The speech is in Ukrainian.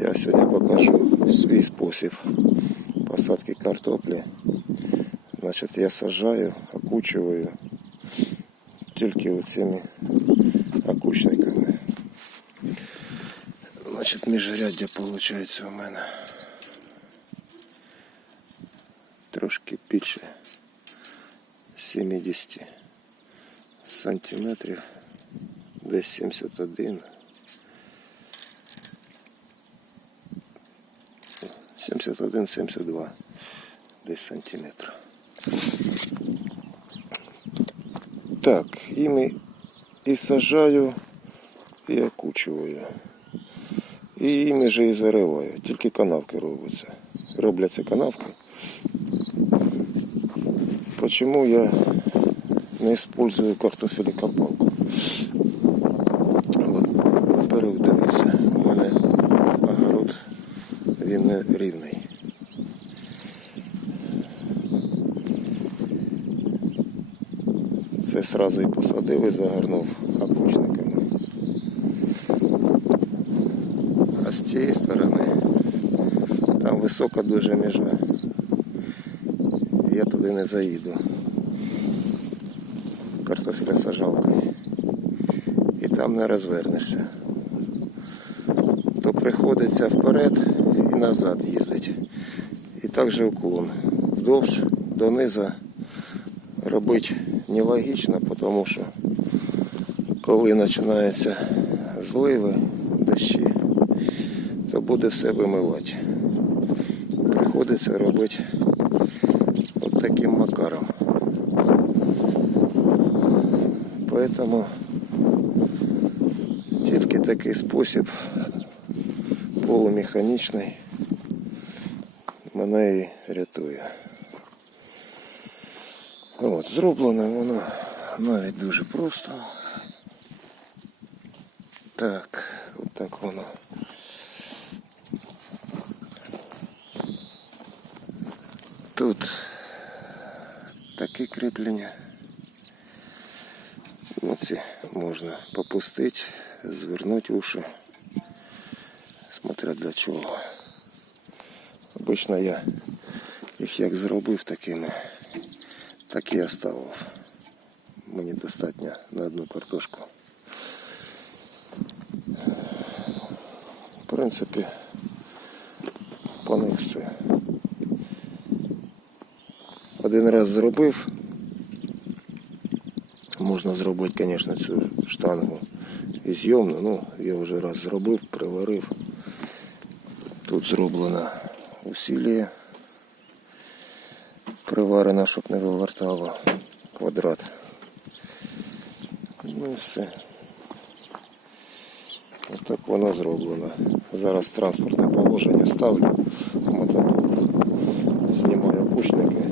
Я сьогодні покажу свій спосіб посадки картоплі. Значить, я сажаю, окучую тільки оцими окучниками. Значить, міжряддя виходить у мене трошки більше 70 сантиметрів, десь 71. 71-72 десь сантиметра. Так, іми і сажаю, і окучую. І іми же і зариваю. Тільки канавки робляться. Робляться канавки. Почему я не использую картофелі копалку? Це сразу і посадив і загорнув окучниками. А з цієї сторони там висока дуже межа. Я туди не заїду. Картофеля сажалкою. І там не розвернешся. То приходиться вперед і назад їздити. І так же уклон. Вдовж донизу робити нелогічно, тому що коли починаються зливи, дощі, то буде все вимивати. Приходиться робити от таким макаром. Поэтому тільки такий спосіб полумеханічний мене і рятує. От, зроблено воно навіть дуже просто. Так, отак воно. Тут таке кріплення. Оці можна попустити, звернути уші. Смотря для чого. Обично я їх як зробив такими, так і оставив. Мені достатньо на одну картошку. В принципі, по них все. Один раз зробив. Можна зробити, звісно, цю штангу і зйомну. Ну, я вже раз зробив, приварив. Тут зроблено усилие. Приварено, щоб не вивертало квадрат. Ну і все. Отак воно зроблено. Зараз транспортне положення ставлю мотоблок. Знімаю опушники,